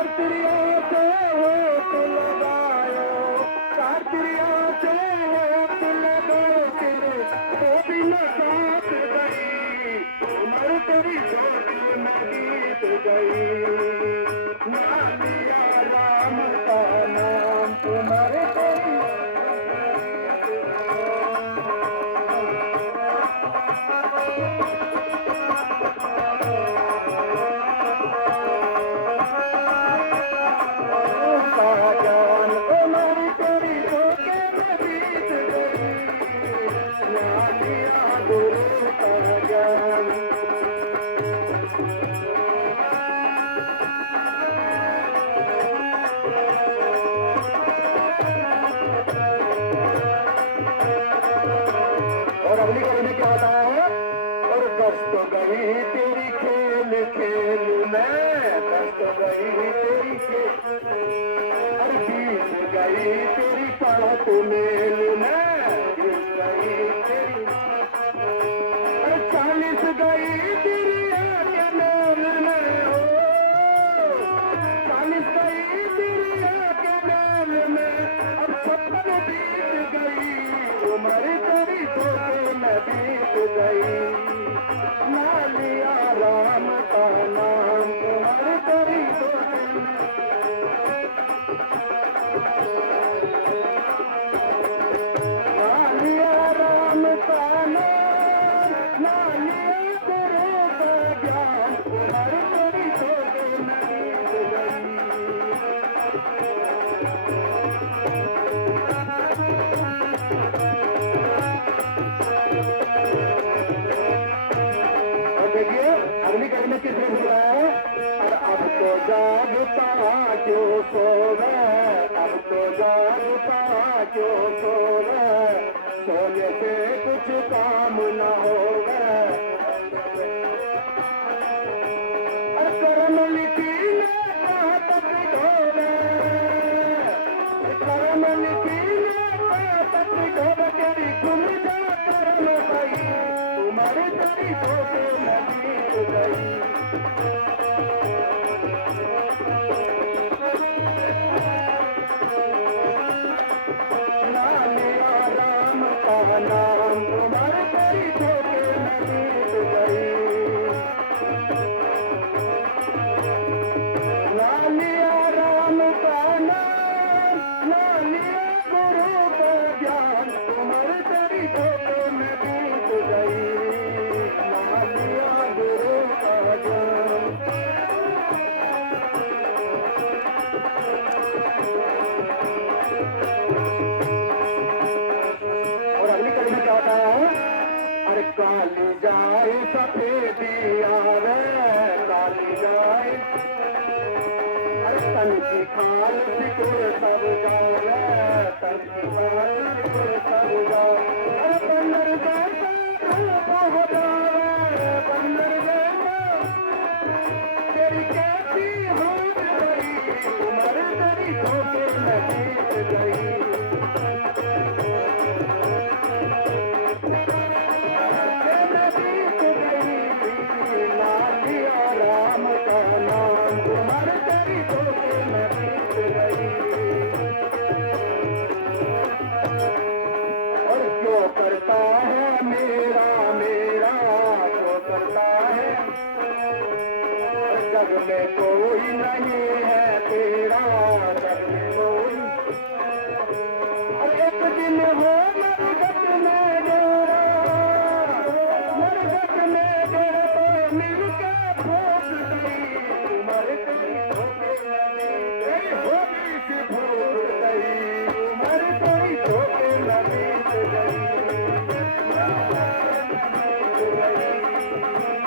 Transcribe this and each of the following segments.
कार्तिरिया से होत लगायो, कार्तिरिया से होत लगायो तेरे तो बिना साथ गई, उम्र तेरी छोटी न बीत गई। ना लिया राम का नाम उम्र तेरी और अगली कड़ी में क्या होता है? और दस्त गई तेरी खेल खेल में, दस्त गई तेरी खेल, अरे बीत गई तेरी पढ़त मेल में, बीत गई तेरी, अरे 40 गई तेरी आके मेल में, हो 40 गई तेरी आके मेल में, अब 56 बीत गई उम्र तेरी धोखे में बीत गई। ना लिया राम का नाम उम्र तेरी धोखे में, ना लिया राम का नाम, ना लिया गुरु का ज्ञान उम्र तेरी धोखे में बीत गई। देखिए अगली कड़ी में किसने बोल रहा है? और अब तो जागता क्यों सोवे, अब तो जागता क्यों सोवे, सोने से कुछ काम न होगा। कर्म लिखी ने कहा तक ढोवे, कर्म लिखी ने कहा तक ढोवे, तेरी खुल जा कर्म गई उम्र तेरी धोखे में बीत गई। ना लिया राम का नाम उम्र तेरी धोखे में बीत गई। ना लिया राम का नाम, ना लिया गुरु का ज्ञान उम्र तेरी धोखे में बीत गई। ना लिया गुरु का ज्ञान, और अगली कड़ी में क्या होता है? अरे काली जाए सफेदी आवे, काली जाए, अरे तन की खाल सिकुड़ सब जावे, तन की खाल सिकुड़ सब जावे, अरे बंदर जैसा रूप हो जावे, बंदर जैसा तेरी कैसी हो गई उम्र तेरी धोखे में बीत गई। ना लिया राम का नाम उम्र तेरी धोखे में बीत गई। और क्यों करता है मेरा मेरा, क्यों करता है, जग में कोई नहीं है तेरा, जग में कोई, और एक दिन हो मरगट में डेरा, मरगट में डेरा तो मिलके फूट गई उम्र तेरी धोखे में गई, होगी सी फूट गई उम्र तेरी धोखे में बीत गई।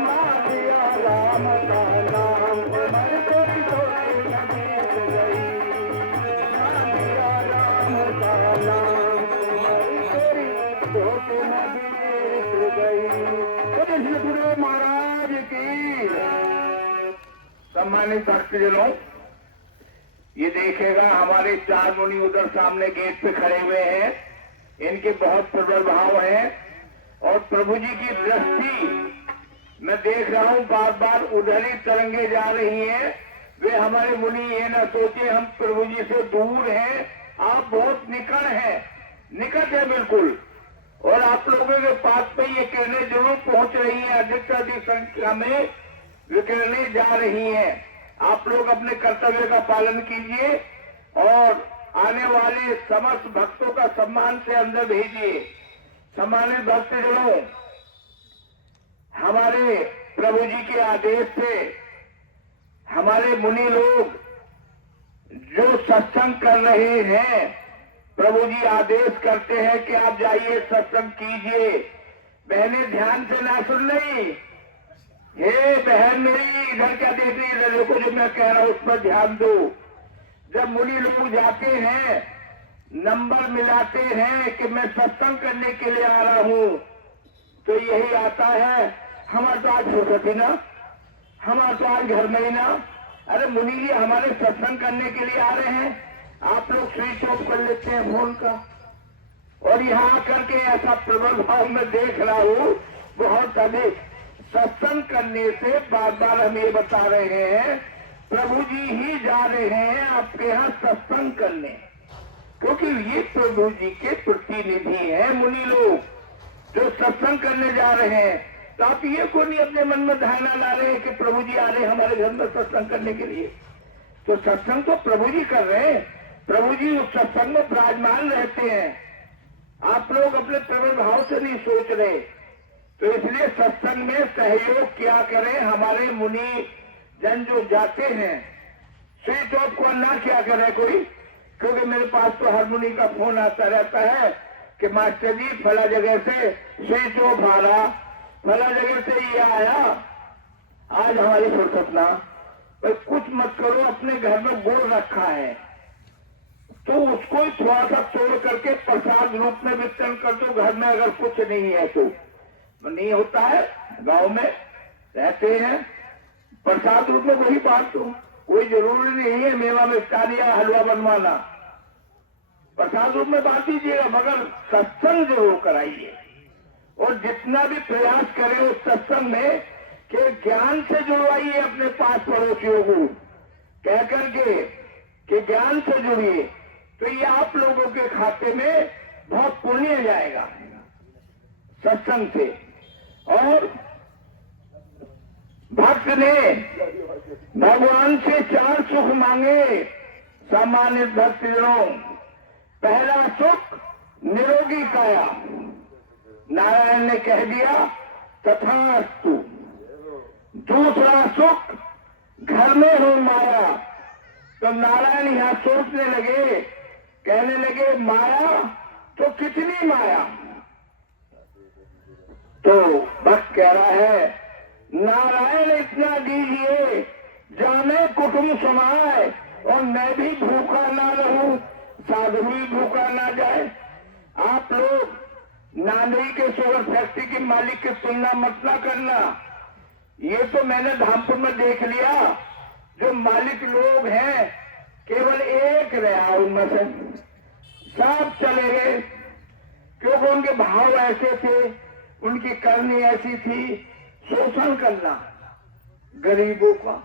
ना लिया राम का नाम उम्र तेरी धोखे में बीत गई। ना लिया राम का नाम उम्र तेरी धोखे में बीत गई। तो गुरु महाराज की। सम्मानित भक्तजनों, ये देखेगा हमारे 4 मुनि उधर सामने गेट पे खड़े हुए हैं, इनके बहुत प्रबल भाव है और प्रभु जी की दृष्टि मैं देख रहा हूं बार बार उधर ही तरंगे जा रही हैं वे हमारे मुनि ये न सोचे हम प्रभु जी से दूर हैं, आप बहुत निकट हैं, निकट है बिल्कुल। और आप लोगों के पास पे ये किरणें जरूर पहुंच रही हैं, अधिक से अधिक संख्या में ये किरणें जा रही हैं। आप लोग अपने कर्तव्य का पालन कीजिए और आने वाले समस्त भक्तों का सम्मान से अंदर भेजिए। सम्मानित भक्तजनों, हमारे प्रभु जी के आदेश से हमारे मुनि लोग जो सत्संग कर रहे हैं, प्रभु जी आदेश करते हैं कि आप जाइए सत्संग कीजिए। बहनें ध्यान से ना सुन रही, हे बहन मेरी इधर क्या देख रही है, देखो जो मैं कह रहा हूं उस पर ध्यान दो। जब मुनि लोग जाते हैं, नंबर मिलाते हैं कि मैं सत्संग करने के लिए आ रहा हूं, तो यही आता है हमारे तो आज फुर्सत ही ना, हमारे तो आज घर में ही ना। अरे मुनि जी हमारे सत्संग करने के लिए आ रहे हैं, आप लोग स्विच ऑफ कर लेते हैं फोन का। और यहाँ आकर के ऐसा प्रबल भाव में देख रहा हूँ बहुत अधिक। सत्संग करने से बार बार हम ये बता रहे हैं, प्रभु जी ही जा रहे हैं आपके यहाँ सत्संग करने, क्योंकि ये प्रभु जी के प्रतिनिधि हैं मुनि लोग जो सत्संग करने जा रहे हैं। तो आप ये को नहीं अपने मन में धारणा ला रहे हैं कि प्रभु जी आ रहे हैं हमारे घर में सत्संग करने के लिए। तो सत्संग तो प्रभु जी कर रहे हैं, प्रभु जी उस सत्संग में विराजमान रहते हैं। आप लोग अपने प्रबल भाव से नहीं सोच रहे। तो इसलिए सत्संग में सहयोग क्या करें, हमारे मुनि जन जो जाते हैं स्विच ऑफ को ना क्या करे कोई, क्योंकि मेरे पास तो हर मुनि का फोन आता रहता है कि मास्टर जी फला जगह से स्विच ऑफ आ रहा, फला जगह से ये आया, आज हमारी फुर्सत ना। पर कुछ मत करो, अपने घर में गुड़ रखा है तो उसको ही थोड़ा सा तोड़ करके प्रसाद रूप में वितरण कर दो। घर में अगर कुछ नहीं है तो नहीं होता है, गांव में रहते हैं, प्रसाद रूप में वही बांट दो। कोई जरूरी नहीं है मेवा मिष्ठान या हलवा बनवाना, प्रसाद रूप में बांट दीजिएगा, मगर सत्संग जरूर कराइए। और जितना भी प्रयास करें उस सत्संग में कि ज्ञान से जुड़वाइए अपने पास पड़ोसियों को, कह करके कि ज्ञान से जुड़िए, तो ये आप लोगों के खाते में बहुत पुण्य जाएगा सत्संग से। और भक्त ने भगवान से 4 सुख मांगे। सम्मानित भक्तजनों, पहला सुख निरोगी काया, नारायण ने कह दिया तथास्तु। दूसरा सुख घर में हो माया, तो नारायण यहां सोचने लगे, कहने लगे माया तो कितनी माया। तो भक्त कह रहा है नारायण इतना दीजिए जाने कुटुंब समाए, और मैं भी भूखा ना रहूं, साधु भी भूखा ना जाए। आप लोग नांदेड़ के शुगर फैक्ट्री के मालिक की तुलना मत ना करना, ये तो मैंने धामपुर में देख लिया। जो मालिक लोग हैं केवल एक रहा उनमें से, सब चले गए, क्योंकि उनके भाव ऐसे थे, उनकी करनी ऐसी थी, शोषण करना, गरीबों का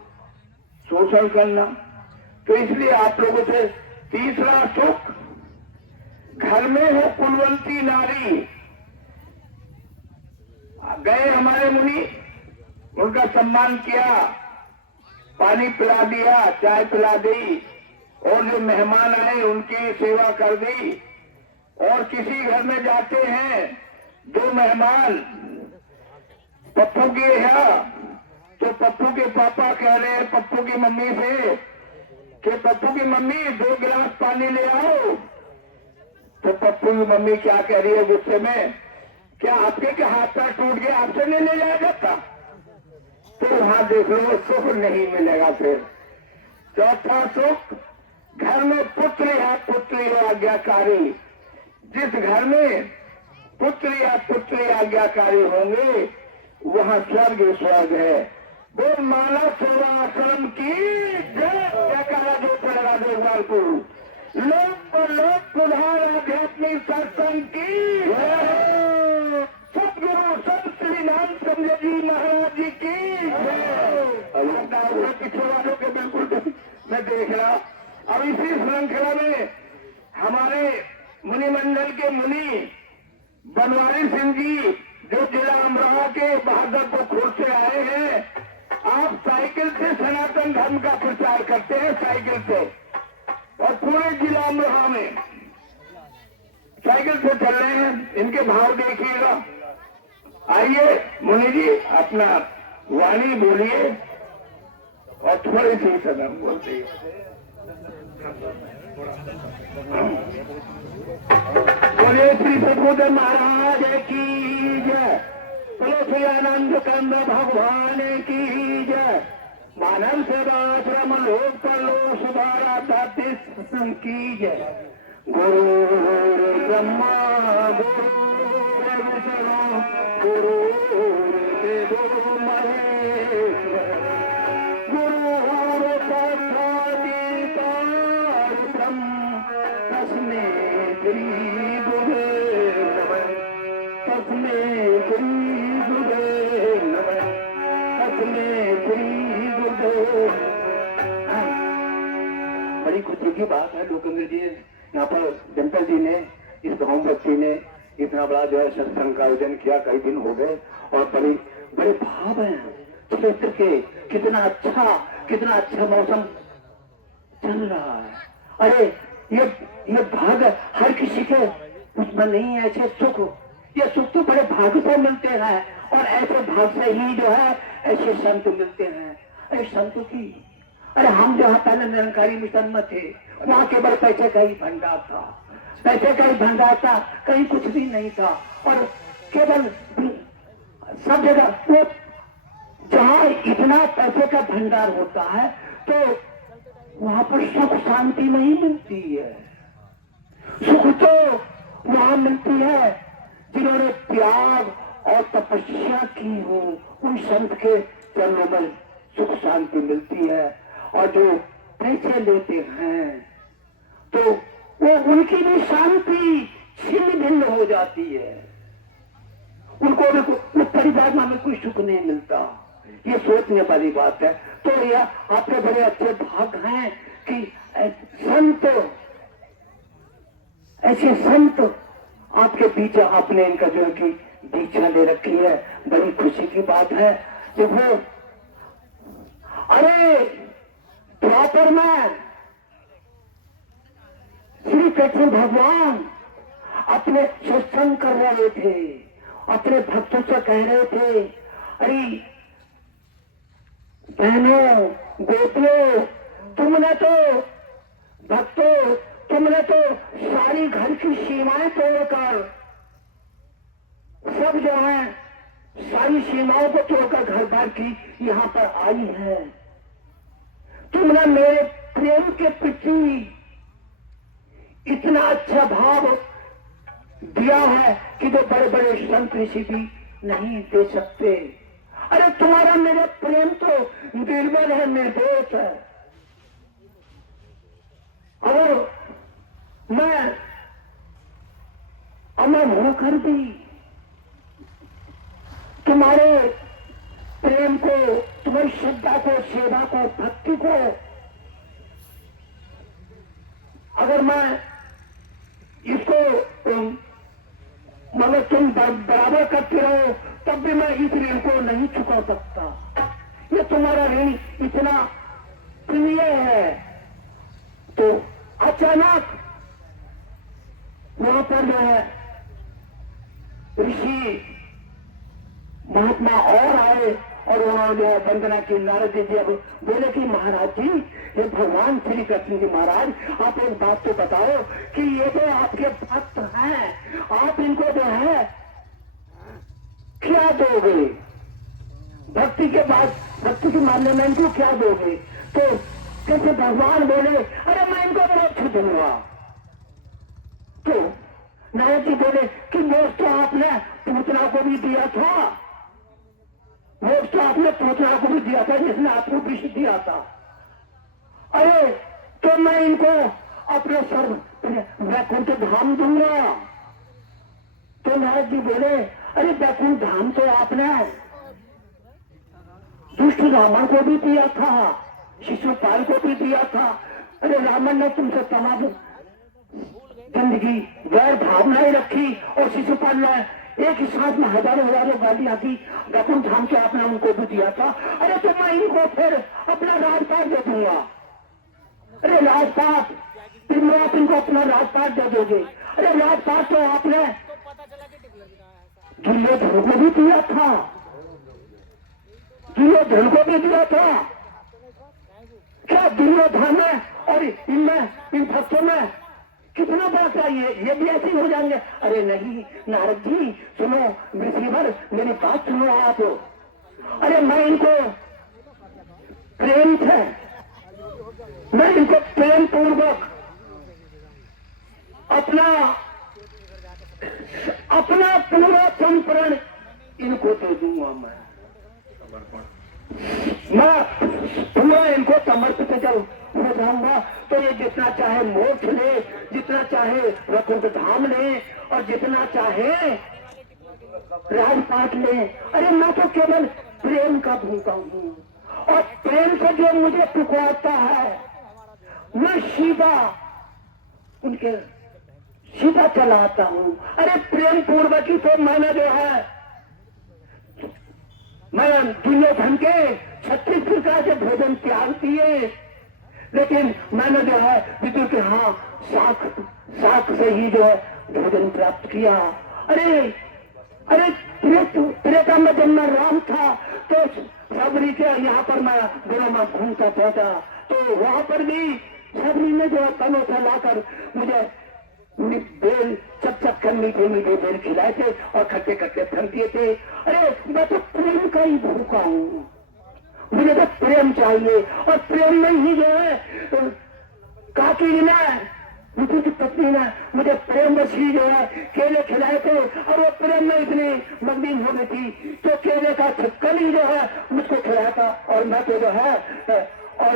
शोषण करना। तो इसलिए आप लोगों से तीसरा सुख घर में हो कुलवंती नारी। गए हमारे मुनि, उनका सम्मान किया, पानी पिला दिया, चाय पिला दी, और जो मेहमान आए उनकी सेवा कर दी। और किसी घर में जाते हैं, 2 मेहमान पप्पू के है, तो पप्पू के पापा कह रहे हैं पप्पू की मम्मी से कि पप्पू की मम्मी 2 गिलास पानी ले आओ। तो पप्पू की मम्मी क्या कह रही है गुस्से में, क्या आपके के हाथ पैर टूट गए, आपसे नहीं ले जाया जाता? तो वहां देख लो सुख नहीं मिलेगा। फिर चौथा सुख घर में पुत्र या पुत्री आज्ञाकारी। जिस घर में पुत्र या पुत्री आज्ञाकारी होंगे वहां स्वर्ग स्वर्ग है। बोल माला सेवाश्रम की जय, जयकारा जो पड़ेगा देखभाल को। लोक प्रधान आध्यात्मिक सत्संग की जय। सतगुरु संत श्री नाम समझ जी महाराज जी की जय। पिछले वालों के बिल्कुल मैं देख रहा। अब इसी श्रृंखला में हमारे मुनि मंडल के मुनि बनवारी सिंह जी जो जिला अमरोहा के बहादुरपुर खुर्द से आए हैं, आप साइकिल से सनातन धर्म का प्रचार करते हैं, साइकिल से, और पूरे जिला अमरोहा में साइकिल से चल रहे हैं। इनके भाव देखिएगा। आइए मुनि जी अपना वाणी बोलिए और थोड़ी सी सदम बोलते बोले श्री सदगुरु महाराज की जय, बोलो श्री आनंद कंद भगवान की जय। मानव सेवाश्रम लोक कलो सुधारा दाति सत्संग की जय। गुरु ब्रह्मा गुरु विष्णु गुरु देवो महेश्वर गुरु साक्षात् ब्रह्म तस्मै श्री गुरुवे नमः तस्मै श्री गुरुवे नमः तस्मै श्री गुरुवे। बड़ी खुशी की बात है लोकेंद्र जी, यहाँ पर जनता जी ने, इस गांव बच्ची ने इतना बड़ा जो है सत्संग का आयोजन किया, कई दिन हो गए, और बड़े भाव हैं क्षेत्र के। कितना अच्छा मौसम चल रहा है। अरे ये भाग हर किसी के उसमें नहीं है ऐसे सुख। ये सुख तो बड़े भाग से मिलते हैं, और ऐसे भाग से ही जो है ऐसे संत मिलते हैं। अरे संतों की, अरे हम जहाँ पहले निरंकारी मिशन में थे, वहाँ केवल पैसे का ही भंडार था, पैसे का ही भंडार था, कहीं कुछ भी नहीं था। और केवल सब जगह वो जहाँ इतना पैसे का भंडार होता है तो वहाँ पर सुख शांति नहीं मिलती है। सुख तो वहाँ मिलती है जिन्होंने त्याग और तपस्या की हो, उन संत के चरणों में सुख शांति मिलती है। और जो पैसे लेते हैं तो वो उनकी भी शांति छिन्न भिन्न हो जाती है, उनको भी उस परिवार में कोई सुख नहीं मिलता। ये सोचने वाली बात है। तो यह आपके बड़े अच्छे भाग हैं कि संत, ऐसे संत आपके बीच आपने इनका जो है कि दीक्षा ले रखी है, बड़ी खुशी की बात है। देखो, अरे द्वापर में श्री कृष्ण भगवान अपने सत्संग कर रहे थे, अपने भक्तों से कह रहे थे, अरे बहनों गोपियों, तुमने तो भक्तों, तुमने तो सारी घर की सीमाएं तोड़कर, सब जो है सारी सीमाओं को तोड़कर घर बार की यहाँ पर आई है। तुमने मेरे प्रेम के प्रति इतना अच्छा भाव दिया है कि जो बड़े बड़े संत ऋषि भी नहीं दे सकते। अरे तुम्हारा मेरा प्रेम तो निर्मल है, निर्दोष है। और मैं अमर होकर भी तुम्हारे प्रेम को, तुम्हारी श्रद्धा को, सेवा को, भक्ति को अगर मैं इसको मतलब तुम बराबर करते रहो तब भी मैं इस ऋण को नहीं चुका सकता। ये तुम्हारा ऋण इतना प्रिय है। तो अचानक वहां पर जो है ऋषि महात्मा और आए और उन्होंने जो है वंदना की। नारद जी अब बोले कि महाराज जी, ये भगवान श्री कृष्ण जी महाराज, आप एक बात तो बताओ कि ये जो आपके भक्त हैं, आप इनको जो है क्या दोगे? भक्ति के बाद, भक्ति के मामले में इनको क्या दोगे? तो कैसे भगवान बोले, अरे मैं इनको मोक्ष दूंगा। तो नारद जी बोले कि मोक्ष तो आपने पूतना को भी दिया था, मोक्ष तो आपने पूतना को भी दिया था जिसने आपको विष दिया था। अरे तो मैं इनको अपने सर्व वैकुंठ धाम दूंगा। तो नारद जी बोले, अरे वैकुंठ धाम तो आपने दुष्ट रावण को भी दिया था, शिशुपाल को भी दिया था। अरे रावण ने तुमसे तमाम जिंदगी गैर भावनाएं रखी और शिशुपाल ने एक ही साथ में हजारों हजारों गालियां दी, गगन थाम के आपने उनको भी दिया था। अरे तो मैं इनको फिर अपना राजपाट दे दूंगा। अरे राजपाट तुम आप इनको अपना राजपाट दे दोगे। अरे राजपाट तो आपने दुर्योधन को भी दिया था, दुर्योधन को भी दिया था। क्या दुर्योधन में और इनमें इन भक्तों में कितना बात चाहिए? ये भी ऐसे हो जाएंगे। अरे नहीं नारद जी सुनो, ऋषिवर मेरी बात सुनो आप। अरे मैं इनको प्रेम से, मैं इनको प्रेम पूर्वक अपना पूरा समर्पण इनको दे दूंगा। मैं पूरा इनको समर्पित जब हो जाऊंगा तो ये जितना चाहे मोक्ष ले, जितना चाहे वैकुंठ धाम ले और जितना चाहे राजपाट ले। अरे मैं तो केवल प्रेम का भूखा हूँ और प्रेम से जो मुझे पुकारता है मैं सीधा उनके सीधा चलाता हूँ। अरे प्रेम पूर्वक ही तो मैंने जो है मैं दुर्योधन के 36 प्रकार के भोजन त्याग दिए, लेकिन मैंने जो है विदुर के हाँ साख से ही जो है भोजन प्राप्त किया। अरे अरे त्रेता में जब मैं राम था तो सबरी के यहाँ पर मैं गुरु में घूमता था, तो वहां पर भी सबरी ने जो है तनों से लाकर मुझे बेल चक कर मीठे मीठे बेल खिलाए थे और खट्टे खट्टे फल दिए थे। अरे मैं तो प्रेम का ही भूखा हूँ, मुझे तो प्रेम चाहिए और प्रेम में ही जो है काकी ने विदुर की पत्नी ने मुझे प्रेम बसी जो है केले खिलाए थे और वो प्रेम में इतनी मगनी हो गई थी तो केले का छक्कन ही जो है मुझको खिलाया था और मैं तो जो है